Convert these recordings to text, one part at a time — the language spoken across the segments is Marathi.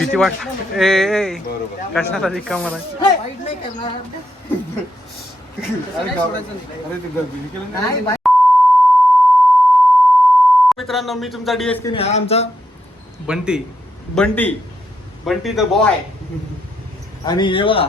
भीती वाट ए ए बरोबर कशाला मित्रांनो मी तुमचा डीएसके हा आमचा बंटी. बंटी. बंटी द बॉय आणि हे बघा.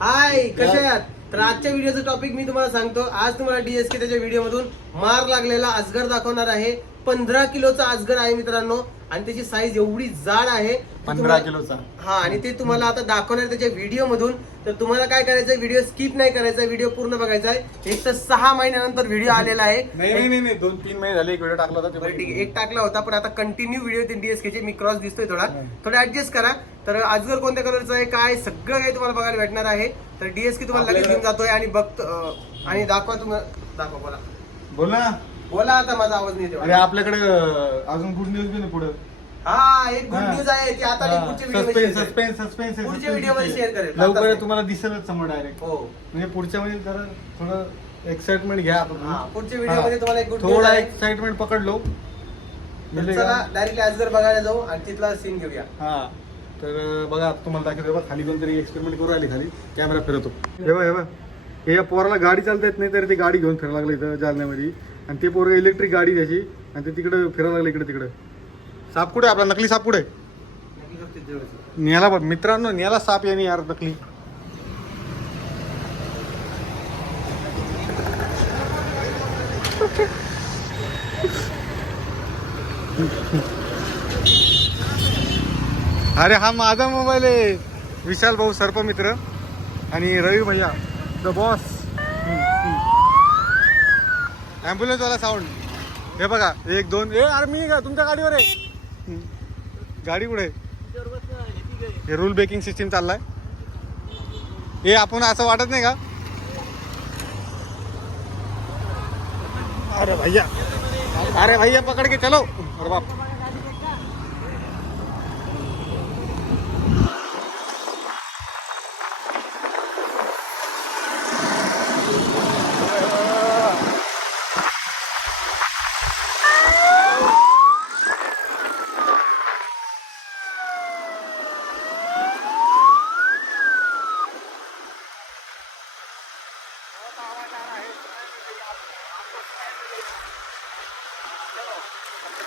हाय कसे आहात? तर आजच्या व्हिडिओचा टॉपिक मी तुम्हाला सांगतो. आज तुम्हाला डीएसके त्याच्या व्हिडिओ मधून मार लागलेला अजगर दाखवणार आहे. पंधरा किलोचा अजगर आहे मित्रांनो आणि त्याची साईज एवढी जाड आहे पंधरा किलोचा. हा आणि ते तुम्हाला आता दाखवणार त्याच्या व्हिडिओ मधून. तर तुम्हाला काय करायचं व्हिडिओ स्किप नाही करायचा व्हिडिओ पूर्ण बघायचा आहे एक तर सहा महिन्यानंतर व्हिडिओ आलेला आहे. नाही नाही नाही नाही दोन तीन महिने झाले एक व्हिडिओ टाकला होता ठीक आहे. एक टाकला होता पण आता कंटिन्यू व्हिडिओ डीएसके चे. मी क्रॉस दिसतोय थोडा. थोडं ऍडजस्ट करा. तर अजगर कोणत्या कलरचा आहे काय सगळं काही तुम्हाला बघायला भेटणार आहे. तर डीएसके तुम्हाला लगेच घेऊन जातोय आणि बघतो आणि दाखवा तुम्हाला दाखवा बोला. बोल. बोला आता माझा आवाज नाही अरे तेवढा. आपल्याकडे अं, अजून गुड न्यूज बी नाही पुढे. हा एक गुड न्यूज आहे ती आता मी पुढच्या व्हिडिओ सस्पेन्स सस्पेन्स सस्पेन्स पुढच्या व्हिडिओमध्ये शेअर करेल. लवकर आताच तुम्हाला दिसेलच समोर डायरेक्ट हो. म्हणजे पुढच्या मध्ये जरा थोडं एक्साइटमेंट घ्या हा पुढच्या व्हिडिओमध्ये तुम्हाला एक थोडा आहे. एक्साइटमेंट पकडलो. तर चला का? डायरेक्टली अजगर बघायला जाऊ आणि तिथला सीन घेऊया. हा. तर अं, बघा आता तुम्हाला दाखवतो बघा खाली कोणतरी एक्सपेरिमेंट करू आली खाली. कॅमेरा फिरवतो. हे बघ हे बघ. हे या पोराला गाडी चालता येत नाही तर ती गाडी घेऊन फिरायला लागलं इथं जालन्यामध्ये. आणि ते पोरं इलेक्ट्रिक गाडी त्याची आणि ते तिकडं फिरायला लागलं इकडे तिकडे. साप कुठे आहे? आपला? नकली साप कुठे आहे? न्याला बघ. मित्रांनो न्याला साप याने यार नकली. अरे हा माझा मोबाईल आहे. विशाल भाऊ सर्प मित्र आणि रवी भैया द बॉस ॲम्ब्युलन्स वाला साऊंड हे बघा एक दोन ए अरे मी का तुमच्या गाडीवर आहे. गाडी कुठे हे रूल ब्रेकिंग सिस्टीम चाललाय. हे आपण असं वाटत नाही का? अरे भैया. अरे भैया पकड के चलो. अरे बाप.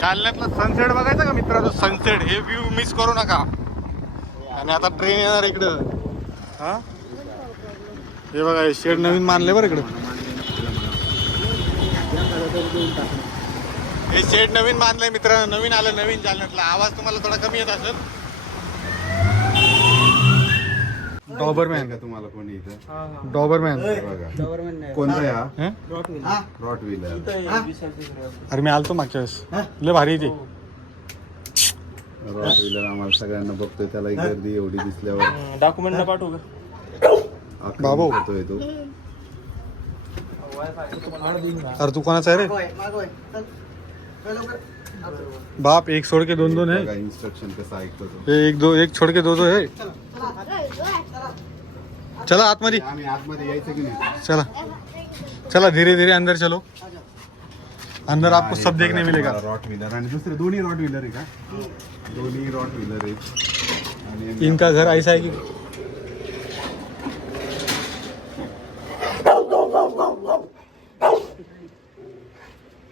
जालन्यातलं सनसेट बघायचं का मित्रांनो? सनसेट. हे व्ह्यू मिस करू नका. आणि आता ट्रेन येणार इकडं. हा? हे बघा हे शेड नवीन मानले बरं इकडं. हे शेड नवीन मानलंय मित्रांनो. नवीन आलं नवीन जालन्यातला आवाज तुम्हाला थोडा कमी येत असेल. डॉबरमॅन का तुम्हाला कोणी इथं? डॉबरमॅन बघा. कोणता या? रॉट व्हीलर अरे मी आलतो मागच्या वेळेस. लय भारी आहे ते. रॉट व्हीलर आम्हाला सगळ्यांना बघतोय त्याला एक गर्दी एवढी दिसल्यावर. डॉक्युमेंट पाठवू बाबू. होतोय तो. अरे तू कोणाचा आहे रे? बाप एक छोड़ के दोन दोन है ऐकतो तो. एक दो एक छोड़ के दो दो है चला आतमध्ये. आम्ही आतमध्ये यायचं की नाही? चला. चला धीरे धीरे अंदर चलो. अंदर आपको सब देखने मिलेगा. रॉट व्हीलर आणि दुसरे दोन्ही रॉट व्हीलर आहे का? दोन्ही रॉट व्हीलर आहेत. आणि इनका घर ऐसा है कि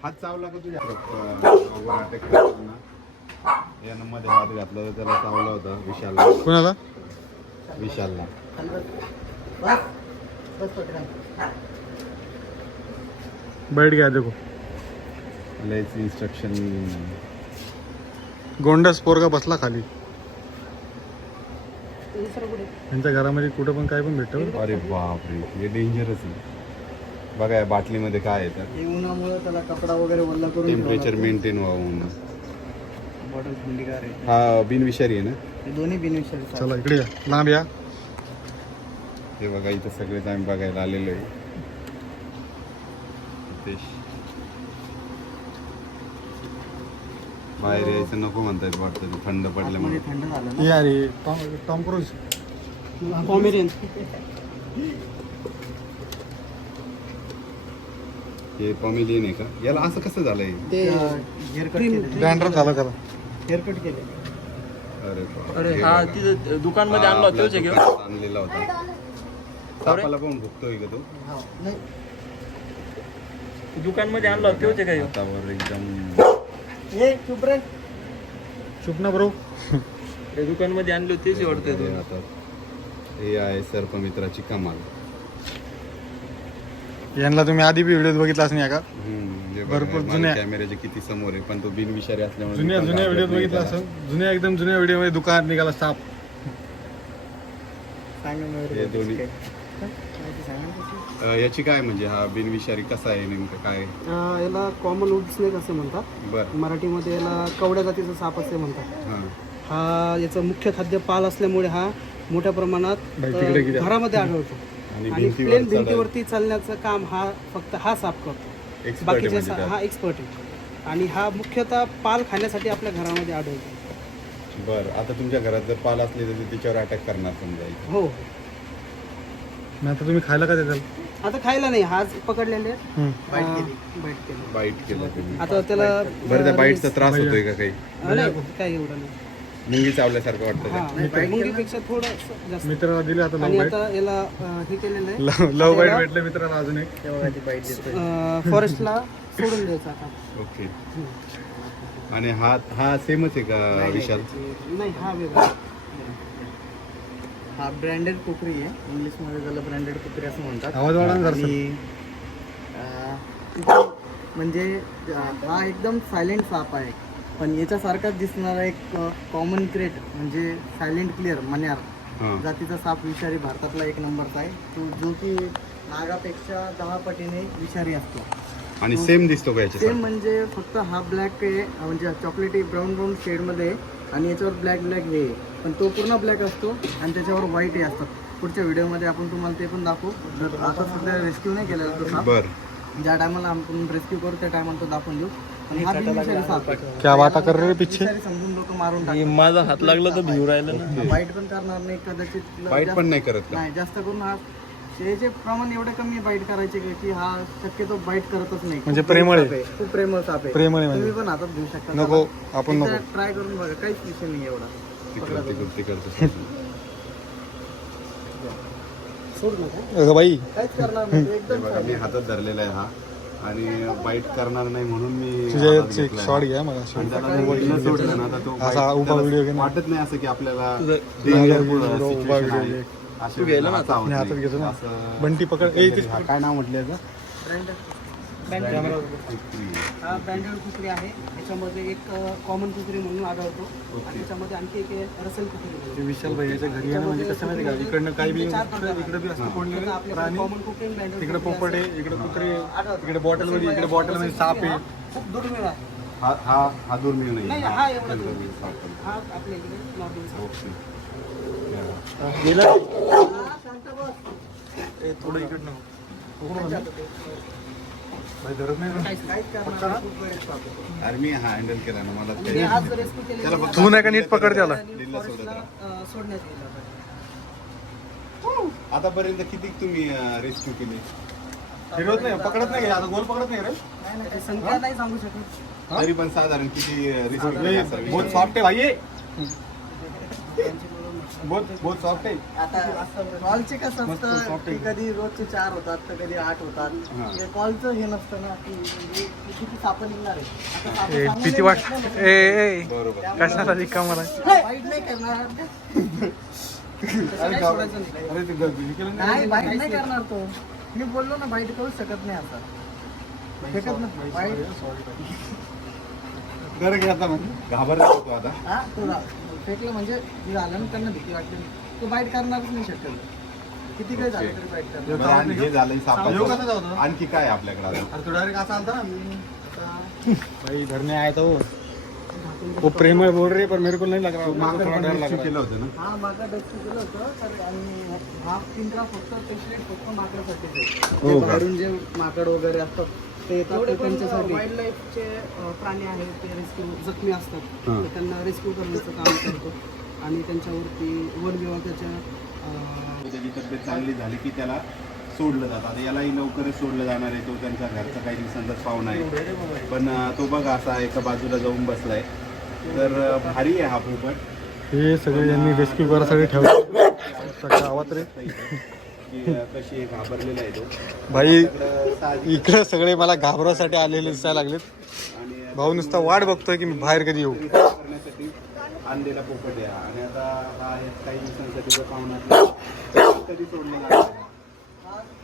हात चावला का तुझ्या? यानं मध्ये हात घातला त्याला चावला होता विशालला. कोणाला? विशालला. बैठ गया देखो। लयच इन्स्ट्रक्शन गोंडस पोरगा बसला खाली। त्यांच्या घरामध्ये कुठं पण काय पण भेटतं. अरे बापरे हे डेंजरच आहे. बघा या बाटलीमध्ये काय येतं हे उन्हामुळे त्याला कपडा वगैरे करून टेम्परेचर मेंटेन व्हावं म्हणून. बॉटल थंडीगार आहे हा बिनविषारी आहे ना? हे दोन्ही बेनिफिशियल चला इकडे या. लांब या. हे बघा इथं सगळेच आम्ही बघायला आलेलो आहे. बाहेर यायचं नको म्हणतायत वाटतं थंड पडल्यामुळे थंड झालं ये अरे टॉम क्रूज. हे पॉमिलियन आहे का? याला असं कसं झालंय? ते हेअरकट केले डॅन्ड्रफ झाला त्याला? हेअरकट केले अरे. अरे हे बघा. तिथं दुकानमध्ये आणला आणलेला होता. सापाला पण भुकतोय का तो? नाही. दुकानमध्ये आणला तोच आहे का ह्यो? हातावर एकदम हे चुप रे चुप ना बरो. त्या दुकानमध्ये आणले होते तेच वाटतंय हे तो हातात हे आहे सर्पमित्राची कमाल. यांना तुम्ही आधी बी व्हिडिओ बघितलाच नाही का? हम्म, जे भरपूर बघा, जुन्या- कॅमेऱ्याचे किती समोर आहे पण तो बिनविषारी असल्यामुळे जुन्या दुकान जुन्या व्हिडिओ बघितला. असेल. जुन्या एकदम जुन्या व्हिडिओमध्ये दुकानात निघाला साप. सांगा हे दोन्ही अं, याची काय म्हणजे हा बिनविषारी कसा आहे नेमकं काय? अं, याला कॉमन वूड स्नेक असे म्हणतात. बर. मराठीमध्ये याला कवड्या जातीचा साप असे म्हणतात. हा. हा याचं मुख्य खाद्य पाल असल्यामुळे हा मोठ्या प्रमाणात अं? घरामध्ये आढळतो. आणि प्लेन भिंतीवरती चालण्याचं काम हा फक्त हा साप करतो. आहे बाकीचे म्हणजे सा-. हा एक्सपर्ट आहे. आणि हा मुख्यतः पाल खाण्यासाठी आपल्या घरामध्ये आढळतो. बर. आता तुमच्या घरात जर पाल असले तर ते तिच्यावर अटॅक करणार समजा. हो. नाही आता तुम्ही खायला का देताल? आता खायला नाही हा पकडलेले. आहेत. हम्म. अं, बाईट केली. बाईट केलं तुम्ही. आता त्याला बरं त्या अं, बाईटचा त्रास होतोय का काही? अं, नाही काय एवढं नाही. मुंगी चावल्यासारखं वाटतं हा मुंगीपेक्षा थोडं जास्त. मित्राला दिले आता लव आणि बाईट. आता याला अं, हे केलेलं आहे. लव लव बाईट भेटले मित्राला अजून एक. ते बघा ती बाईट देतोय अं, फॉरेस्टला सोडून द्यायचं आता. ओके. आणि हा हा सेमच आहे का विशाल? नाही हा वेगळा. हा ब्रँडेड कुकरी आहे. इंग्लिशमध्ये त्याला ब्रँडेड कुकरी असं म्हणतात. आवाज वाढवा ना जरासं. आणि अं, कुकरी म्हणजे अं, हा एकदम सायलेंट साप आहे. पण याच्यासारखाच दिसणारा एक कॉमन क्रेट म्हणजे सायलेंट क्लिअर मन्यार हा. जातीचा साप विषारी भारतातला एक नंबरचा आहे. तो जो की नागापेक्षा दहा पटीने विषारी असतो. आणि सेम दिसतो का सेम याच्यासाठी म्हणजे फक्त हा ब्लॅक आहे म्हणजे चॉकलेटी ब्राऊन ब्राऊन शेडमध्ये आहे आणि याच्यावर ब्लॅक ब्लॅक वे आहे पण तो पूर्ण ब्लॅक असतो आणि त्याच्यावर व्हाईट हे असतात. पुढच्या व्हिडिओमध्ये आपण तुम्हाला ते पण दाखवू. जर आता सध्या रेस्क्यू नाही केलेला तो साप बर. ज्या टायमाला आपण रेस्क्यू करू त्या टायमाला तो दाखवून देऊ. आणि हा बिनविषारी साप आहे. क्या बाता कर रहे हो पीछे विषारी समजून लोक मारून टाकतात माझा हात लागला तर भिऊ राहिलं ना. वाईट पण करणार नाही कदाचित जास्त- पण नाही करत का? नाही जास्त करून हा त्याचे प्रमाण एवढं कमी बाईट करायचे की- की हा शक्यतो बाईट करतच नाही. म्हणजे प्रेमळ आहे. खूप प्रेमळ साप आहे. प्रेमळ आहे तुम्ही म्हणजे पण हातात घेऊ शकता. नको आपण नको. ट्राय करून बघा. काहीच विषय नाही एवढा. सोड नका. अगं बाई. काहीच करणार नाही. हे एकदम बघा मी हातात धरलेला आहे हा. आणि बाईट करणार नाही म्हणून मी हातात याचं घेतलाय. शॉट घ्या मला. आणि त्याला जर सोडलं ना तर तो असा bite उभा त्याला video घे ना. वाटत नाही असं की आपल्याला situation आहे. घे. आवत मी हातात. घेतो ना. असं- बंटी पकड ए हा. काय नाव म्हटलं याचं? हा ब्रँडेड कुकरी आहे. याच्यामध्ये एक कॉमन कुकरी म्हणून आढळतो. आणि त्याच्यामध्ये आणखी एक रसेल कुकरी विशाल भैयाच्या घरी ना म्हणजे कसं माहिती का? इकडनं काही बी इकडे बी असतं प्राणी. कॉमन कुकरी आणि ब्रँडेड तिकडे पोपट आहे इकडे कुत्रे इकडे बॉटलमध्ये इकडे बॉटलमध्ये साप आहे. खूप दुर्मिळ आहे. हा हा हा दुर्मिळ नाही नाही, हा एवढा. हा आपल्या इकडे नॉर्मल थोडं इकडनं हा हँडल केला ना मला ते- त्याला नाही का नीट पकड त्याला. आतापर्यंत किती तुम्ही रेस्क्यू केली? फिरवत नाही पकडत नाही आता गोल पकडत नाही रे? संख्या नाही सांगू शकत. तरी पण साधारण किती रेस्क्यू लय- बहुत सॉफ्ट आहे भाई. बहुत बहुत सॉफ्ट आहे आता कॉलचे कसं मस्त असतं soft की आहे. कधी रोजचे चार होतात तर कधी आठ होतात. हा. ते कॉलचं हे नसतं ना की म्हणजे किती साप निघणार आहे आता सापं ए सांगू भीती नाही वाट ना. ए ए बरोबर. कशाला रिकामा बाईट नाही करणार. अरे गाव- अरे ते ग- हे केलं नाही नाही बाईट नाही करणार तो. मी बोललो ना बाईट करू शकत नाही आता. फेकत ना बाईट घर घे आता म्हणजे घाबरला होतो आता हा फेकलं म्हणजे हे झालं त्यांना भीती वाटते. तो बाईट करणारच नाही शक्यतो. किती काही झालं तरी बाईट करणार. बरं, आणि हे झालं कसा सापाचं जातो? आणखी काय आहे आपल्याकडे आता अरे तो डायरेक्ट असा आलता ना भाई घर में आया तो वो प्रेमळ बोल रहे पर मेरे को नहीं लग रहा मागं थोड़ा पण डर लग रहा केलं होतं ना? हा डस्टू केलं होतं तर आणि हा पिंजरा फक्त स्पेशली फक्त हो का? जे माकड वगैरे असतात ते येतात ते त्यांच्यासाठी. वाईल्ड लाईफचे प्राणी आहेत ते रेस्क्यू जखमी असतात. हां. तर त्यांना रेस्क्यू करण्याचं काम करतो. आणि त्यांच्यावरती वन विभागाच्या अं, त्याची तब्येत चांगली झाली की त्याला सोडलं जातं. आता यालाही लवकरच सोडलं जाणार आहे तो. त्यांच्या घरचा काही दिवसांचाच पाहुणा आहे. पण अं, तो बघा असा एका बाजूला जाऊन बसलाय. तर अं, भारी आहे हा पोपट हे सगळे यांनी रेस्क्यू करायसाठी ठेवलं. सगळं आवाज रे. की अं, कशी आहे, घाबरलेला आहे तो भाई इकडं साधी इकडे सगळे मला घाबरासाठी आलेले दिसायला लागलेत आणि भाऊ नुसता वाट बघतोय की मी बाहेर कधी येऊ करण्यासाठी आणलेला पोपट आहे. आणि आता हा काही दिवसांसाठी जो पाहुणा कधी सोडला जाणार आहे.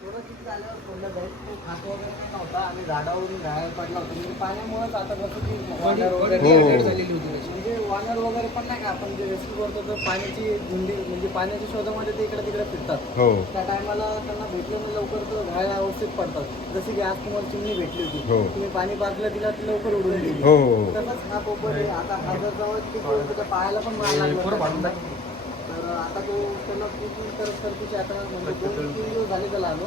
किती झाल्यावर सोडलं जाईल तो खात वगैरे काही नव्हता आणि झाडावरून घायल पडला होता म्हणजे पाण्यामुळेच आता कसं की वानर वगैरे हो. झालेली होती त्याची. म्हणजे वानर वगैरे पण नाही का आपण जे रेस्क्यू करतो तर पाण्याची गुंडी म्हणजे पाण्याच्या शोधामध्ये ते इकडे तिकडे फिरतात. हो. त्या टायमाला त्यांना भेटलं नाही लवकर तर घायल अवस्थेत पडतात. जसे की आज तुम्हाला चिमणी भेटली होती. हो. तुम्ही पाणी पाजलं तिला ती लवकर उडून गेली. हो. हो तसंच हा पोपट आहे. आता हा जर जवळ की त्याच्या पायाला पण मार लागला आता तो त्याला पूर्ण तर तर तिची आता म्हणजे दोन तीन दिवस झाले त्याला आलो.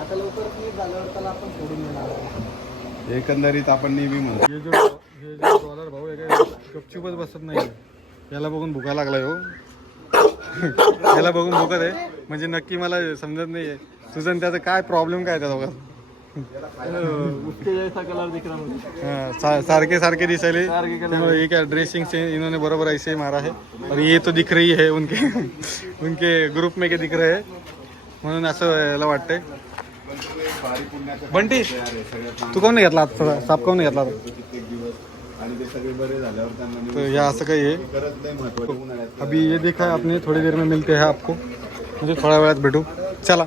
आता लवकर नीट झाल्यावर त्याला आपण सोडून देणार एकंदरीत आपण नेहमी म्हणतो. हे जो हे जो डॉलर भाऊ आहे काय? गपचूपच बसत नाही याला बघून भुका लागलाय हो. याला बघून भुकत आहे म्हणजे नक्की मला समजत नाही आहे तुझं त्याचं काय प्रॉब्लेम काय त्या दोघात उसके जैसा कलर दिख रहा मुझे। हाँ, सा- सारखे सारखे दिसायले चलो ये क्या ड्रेसिंग से इन्होंने बराबर ऐसे ही मारा है। और ये तो दिख रही है उनके उनके ग्रुप में के दिख रहे हैं। म्हणून असं याला वाटतंय बंटी तू काऊन नाही घेतला आता साप काऊन नाही घेतला ते या असं काही आहे अभी ये देखा है आपने थोड़ी देर में मिलते हैं आपको। म्हणजे थोड्या वेळात भेटू। चला।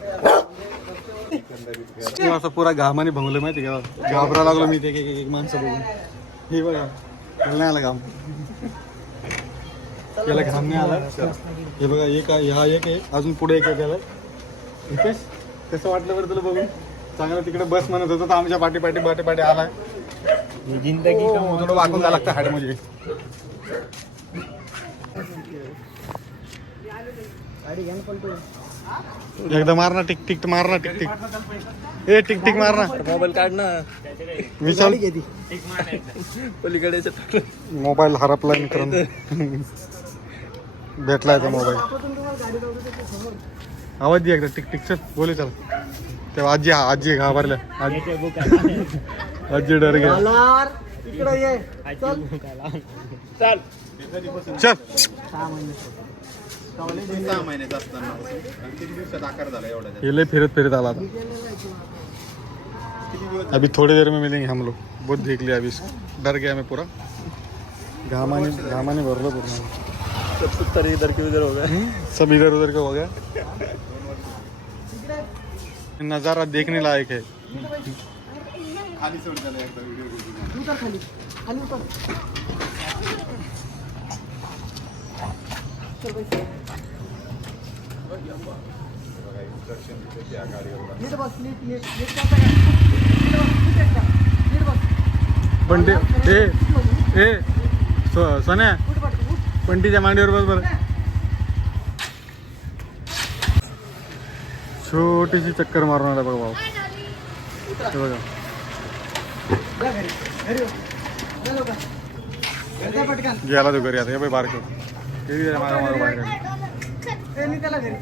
असं पुरा घामाने भंगलं माहिती का? घाबरा लागलो मी ते एक एक- एक माणसं बघून. हे बघा मला नाही आला घाम. याला घाम नाही आला. हे बघा एक आहे हा एक आहे अजून पुढे एक आहे त्याला. रितेश कसं वाटलं बरं तुला बघून? चांगलं तिकडे बस म्हणत होतं तर आमच्या पाठी पाठी पाठी पाठी आलाय जिंदगी थोडं वाकून जायला लागतं हाडमध्ये. गाडी घ्या ना पलटून. एकदा मार ना टिक टिक मार ना टिक टिक. ए टिक टिक मार ना. मोबाईल काढ ना. मी चल पलीकडे मोबाईल हरपला मित्रांनो. भेटलाय तो मोबाईल. आवाज दे एकदा टिक टिक चल बोले चल. तेव्हा आजी आजी घाबरल्या आजी आजी डर गया जाणार इकडे ये. चल. चल. सहा महिन्याचा असताना. किती दिवसात आकार झाला एवढा ये ले फिरत फिरत आला था अभी थोड़ी देर में मिलेंगे हम लोग. बहुत देख लिया अभी इसको. डर गया मैं पूरा. घामाने घामाने भरलो पूर्ण सब सुत्तर इधर की उधर हो गए सब इधर उधर का हो गया. नज़ारा देखने लायक है. खाली सोड त्याला एकदा व्हिडिओ उतर खाली. खाली उतर. पण ते ए ए सो- सोन्या पंटीच्या मांडीवर बस बरं. छोटीशी चक्कर मारून आला बघा भाऊ. बघा. घरी गेला तू घरी आता. हे बाय बारक. मागा बाहेर. त्यांनी त्याला घरी